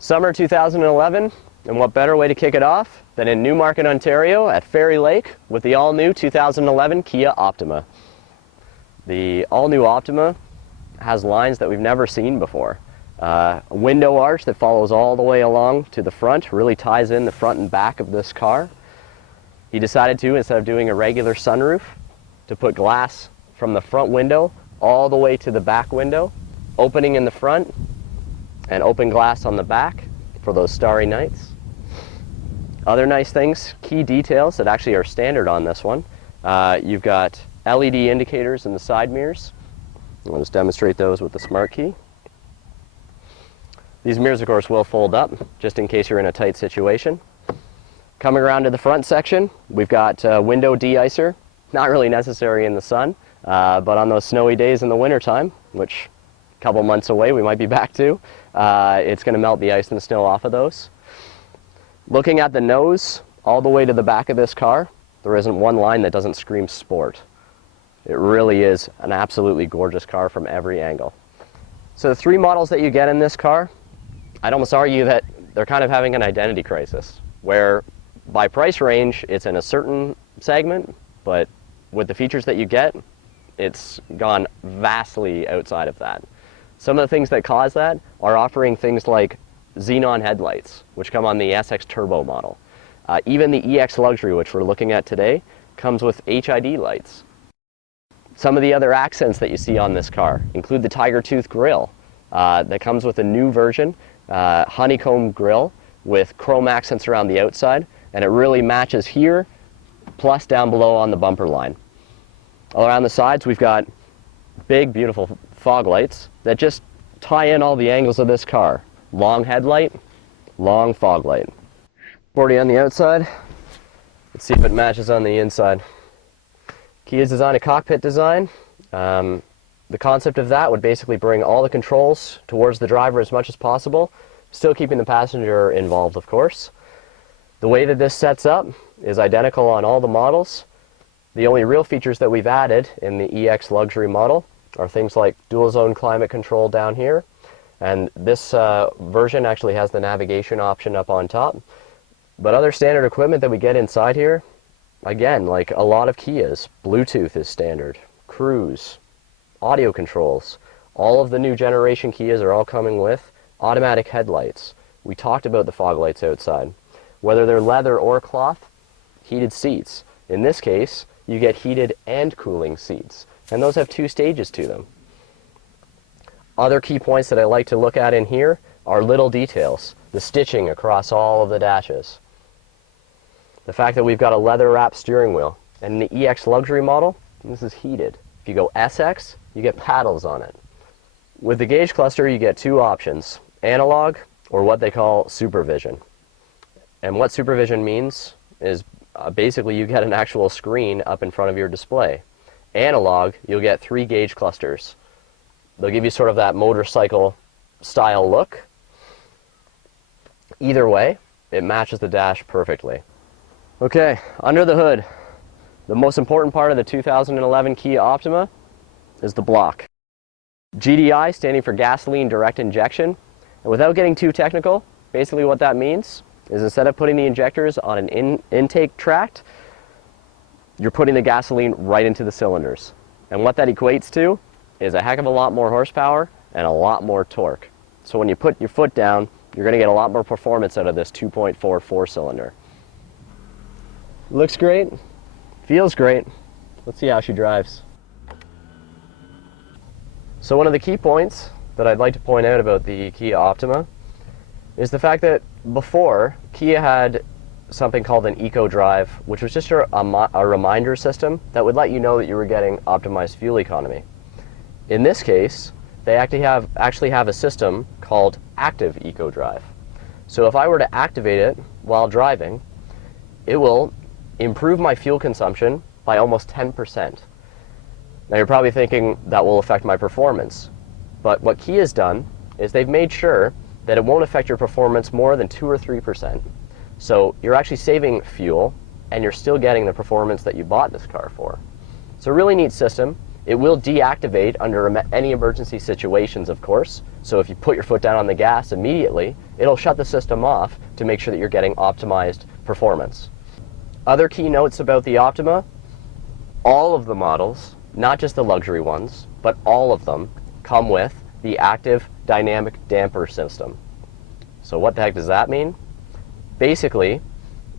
Summer 2011, and what better way to kick it off than in Newmarket, Ontario at Fairy Lake with the all-new 2011 Kia Optima. The all-new Optima has lines that we've never seen before. A window arch that follows all the way along to the front, really ties in the front and back of this car. He decided to, instead of doing a regular sunroof, to put glass from the front window all the way to the back window, opening in the front and open glass on the back for those starry nights. Other nice things, key details that actually are standard on this one. You've got LED indicators in the side mirrors. I'll just demonstrate those with the smart key. These mirrors, of course, will fold up just in case you're in a tight situation. Coming around to the front section, we've got window de-icer. Not really necessary in the sun, but on those snowy days in the wintertime, which a couple months away we might be back to, it's going to melt the ice and the snow off of those. Looking at the nose all the way to the back of this car, there isn't one line that doesn't scream sport. It really is an absolutely gorgeous car from every angle. So the three models that you get in this car, I'd almost argue that they're kind of having an identity crisis, where by price range it's in a certain segment, but with the features that you get, it's gone vastly outside of that. Some of the things that cause that are offering things like xenon headlights, which come on the SX Turbo model. Even the EX Luxury, which we're looking at today, comes with HID lights. Some of the other accents that you see on this car include the Tiger Tooth grille that comes with a new version, honeycomb grille with chrome accents around the outside, and it really matches here, plus down below on the bumper line. All around the sides, we've got big, beautiful fog lights that just tie in all the angles of this car. Long headlight, long fog light. 40 on the outside. Let's see if it matches on the inside. Kia's designed a cockpit design. The concept of that would basically bring all the controls towards the driver as much as possible, still keeping the passenger involved, of course. The way that this sets up is identical on all the models. The only real features that we've added in the EX Luxury model are things like dual zone climate control down here, and this version actually has the navigation option up on top. But other standard equipment that we get inside here, again, like a lot of Kias, Bluetooth is standard, cruise, audio controls. All of the new generation Kias are all coming with automatic headlights. We talked about the fog lights outside. Whether they're leather or cloth, heated seats. In this case, you get heated and cooling seats, and those have 2 stages to them. Other key points that I like to look at in here are little details. The stitching across all of the dashes. The fact that we've got a leather wrapped steering wheel. And in the EX Luxury model, this is heated. If you go SX, you get paddles on it. With the gauge cluster, you get 2 options, analog or what they call supervision. And what supervision means is basically you get an actual screen up in front of your display. Analog, you'll get 3 gauge clusters. They'll give you sort of that motorcycle style look. Either way, it matches the dash perfectly. Okay, under the hood, the most important part of the 2011 Kia Optima is the block. GDI standing for gasoline direct injection. And without getting too technical, basically what that means is instead of putting the injectors on an intake tract, you're putting the gasoline right into the cylinders. And what that equates to is a heck of a lot more horsepower and a lot more torque. So when you put your foot down, you're going to get a lot more performance out of this 2.4 4-cylinder. Looks great, feels great. Let's see how she drives. So one of the key points that I'd like to point out about the Kia Optima is the fact that before, Kia had something called an Eco Drive, which was just a reminder system that would let you know that you were getting optimized fuel economy. In this case, they actually have a system called Active Eco Drive. So if I were to activate it while driving, it will improve my fuel consumption by almost 10%. Now you're probably thinking that will affect my performance, but what Kia's done is they've made sure that it won't affect your performance more than 2 or 3%. So you're actually saving fuel and you're still getting the performance that you bought this car for. It's a really neat system. It will deactivate under any emergency situations, of course. So if you put your foot down on the gas immediately, it'll shut the system off to make sure that you're getting optimized performance. Other key notes about the Optima: all of the models, not just the luxury ones, but all of them come with the active dynamic damper system. So what the heck does that mean? Basically,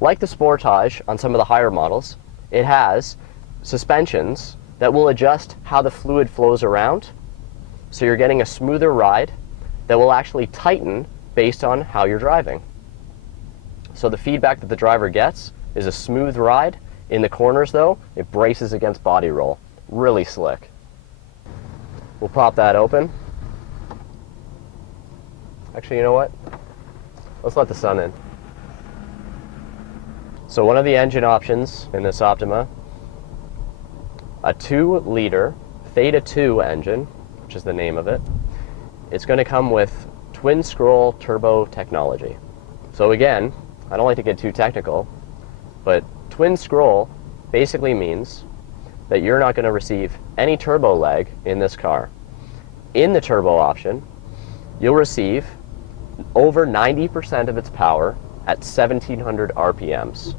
like the Sportage on some of the higher models, it has suspensions that will adjust how the fluid flows around, so you're getting a smoother ride that will actually tighten based on how you're driving. So the feedback that the driver gets is a smooth ride. In the corners though, it braces against body roll. Really slick. We'll pop that open. Actually, you know what? Let's let the sun in. So one of the engine options in this Optima, a 2-liter Theta 2 engine, which is the name of it. It's going to come with twin scroll turbo technology. So again, I don't like to get too technical, but twin scroll basically means that you're not going to receive any turbo lag in this car. In the turbo option, you'll receive over 90% of its power at 1700 RPMs.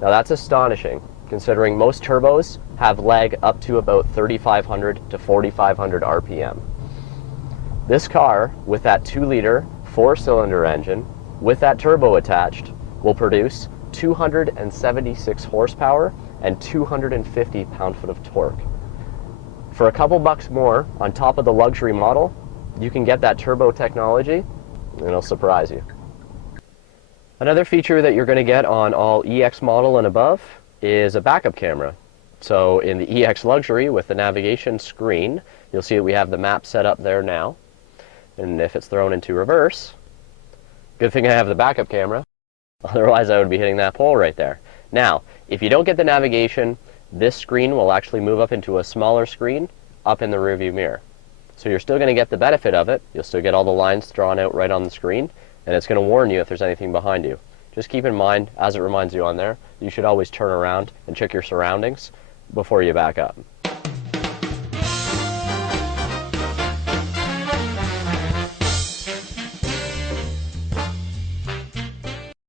Now that's astonishing, considering most turbos have lag up to about 3500 to 4500 RPM. This car, with that 2-liter 4-cylinder engine, with that turbo attached, will produce 276 horsepower and 250 pound-foot of torque. For a couple bucks more on top of the luxury model, you can get that turbo technology, and it'll surprise you. Another feature that you're going to get on all EX model and above is a backup camera. So in the EX Luxury, with the navigation screen, you'll see that we have the map set up there now. And if it's thrown into reverse, good thing I have the backup camera, otherwise I would be hitting that pole right there. Now, if you don't get the navigation, this screen will actually move up into a smaller screen up in the rearview mirror. So you're still going to get the benefit of it. You'll still get all the lines drawn out right on the screen, and it's going to warn you if there's anything behind you. Just keep in mind, as it reminds you on there, you should always turn around and check your surroundings before you back up.